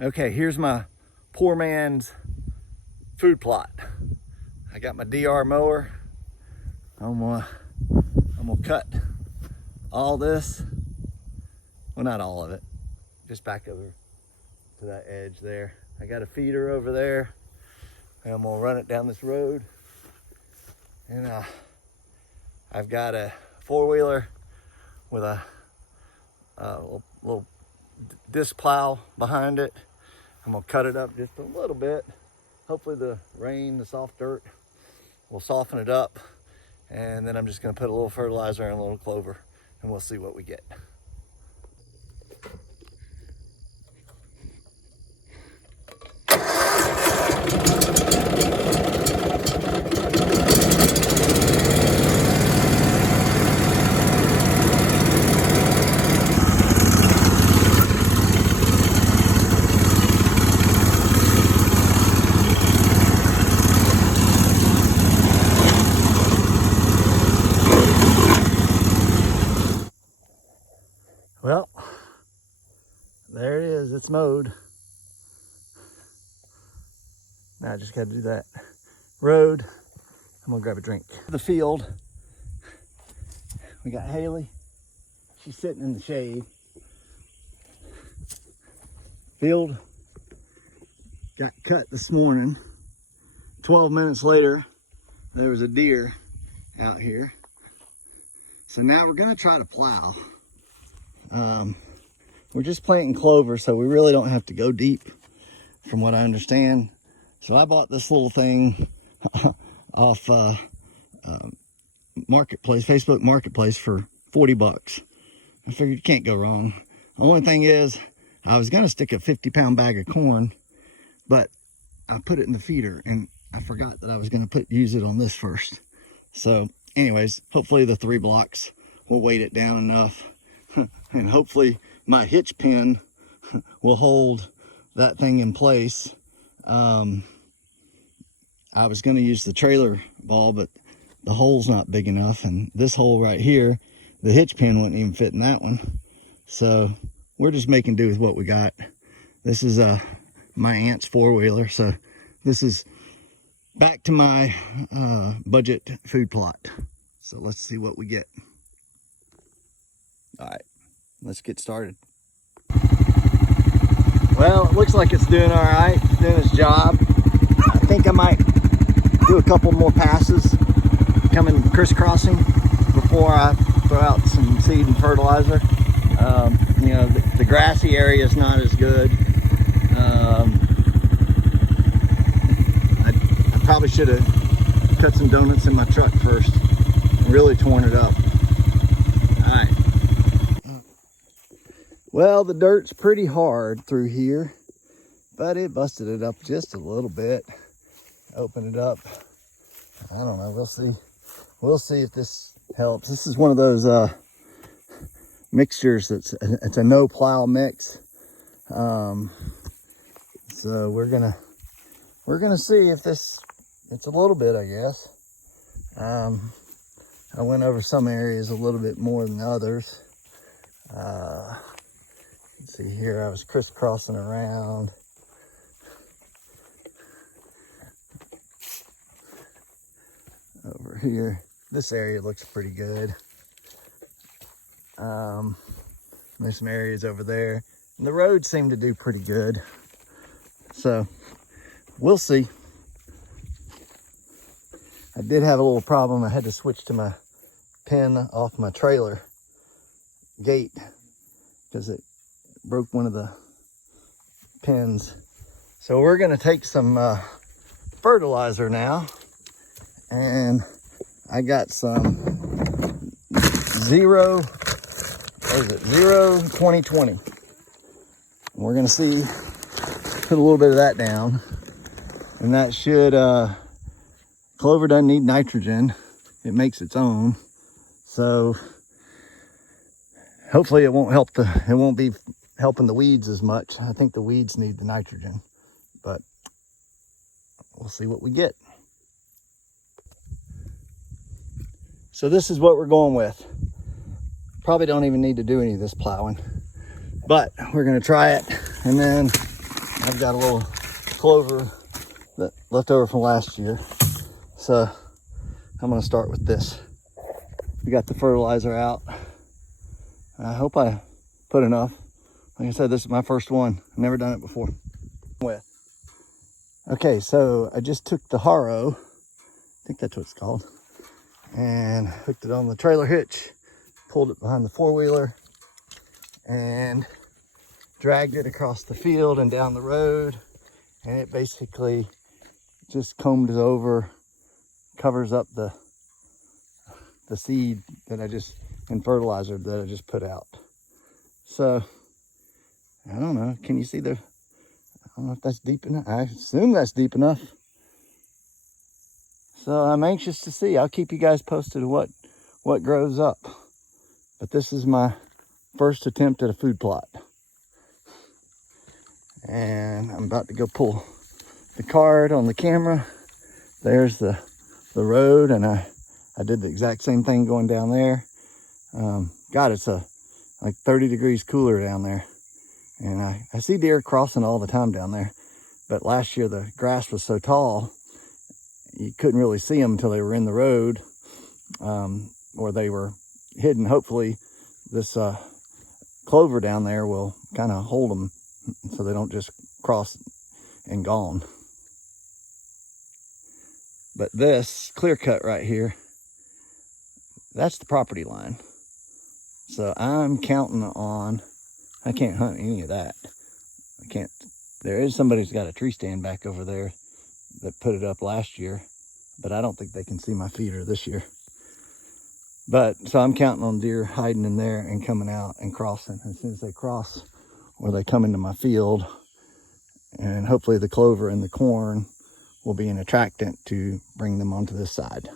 Okay, here's my poor man's food plot. I got my DR mower. I'm gonna cut all this. Well, not all of it, just back over to that edge there. I got a feeder over there, and I'm gonna run it down this road. And I've got a four-wheeler with a little disc plow behind it. I'm gonna cut it up just a little bit. Hopefully the rain, the soft dirt will soften it up. And then I'm just gonna put a little fertilizer and a little clover, and we'll see what we get. Well, there it is, it's mowed. Now I just gotta do that road. I'm gonna grab a drink. The field, we got Haley. She's sitting in the shade. Field got cut this morning. 12 minutes later, there was a deer out here. So now we're gonna try to plow. We're just planting clover, so we really don't have to go deep from what I understand. So I bought this little thing off Marketplace, Facebook Marketplace for 40 bucks. I figured you can't go wrong. The only thing is, I was gonna stick a 50-pound bag of corn, but I put it in the feeder and I forgot that I was gonna use it on this first. So anyways, hopefully the 3 blocks will weight it down enough. And hopefully my hitch pin will hold that thing in place. I was going to use the trailer ball, but the hole's not big enough, and this hole right here, the hitch pin wouldn't even fit in that one. So we're just making do with what we got. This is my aunt's four-wheeler, so this is back to my budget food plot. So let's see what we get. All right, let's get started. Well, it looks like it's doing all right. It's doing its job. I think I might do a couple more passes, coming crisscrossing before I throw out some seed and fertilizer. You know, the grassy area is not as good. I probably should have cut some donuts in my truck first and really torn it up. All right. Well, the dirt's pretty hard through here, but it busted it up just a little bit. Open it up. I don't know, we'll see. We'll see if this helps. This is one of those mixtures it's a no plow mix. So we're gonna see if this, it's a little bit, I guess. I went over some areas a little bit more than others. Let's see here, I was crisscrossing around. Over here, this area looks pretty good. There's some areas over there. And the roads seem to do pretty good. So, we'll see. I did have a little problem. I had to switch to my pin off my trailer gate because it broke one of the pins. So we're gonna take some fertilizer now, and I got some Zero 2020. We're gonna see, put a little bit of that down, and that should, clover doesn't need nitrogen, it makes its own. So hopefully it won't be helping the weeds as much. I think the weeds need the nitrogen, but we'll see what we get. So this is what we're going with. Probably don't even need to do any of this plowing, but we're gonna try it and then I've got a little clover that left over from last year. So I'm gonna start with this. We got the fertilizer out. I hope I put enough. Like I said, this is my first one. I've never done it before. Wet. Okay, so I just took the Harrow, I think that's what it's called, and hooked it on the trailer hitch, pulled it behind the four-wheeler, and dragged it across the field and down the road. And it basically just combs over, covers up the seed that and fertilizer that I just put out. So, I don't know, can you see I don't know if that's deep enough. I assume that's deep enough. So I'm anxious to see. I'll keep you guys posted of what grows up. But this is my first attempt at a food plot. And I'm about to go pull the card on the camera. There's the road, and I did the exact same thing going down there. God, it's like 30 degrees cooler down there. And I see deer crossing all the time down there. But last year the grass was so tall, you couldn't really see them until they were in the road, or they were hidden. Hopefully this clover down there will kind of hold them so they don't just cross and gone. But this clear cut right here, that's the property line. So I'm counting on, I can't hunt any of that. I can't. There is somebody who's got a tree stand back over there that put it up last year, but I don't think they can see my feeder this year. But so I'm counting on deer hiding in there and coming out and crossing as soon as they cross, or they come into my field. And hopefully the clover and the corn will be an attractant to bring them onto this side.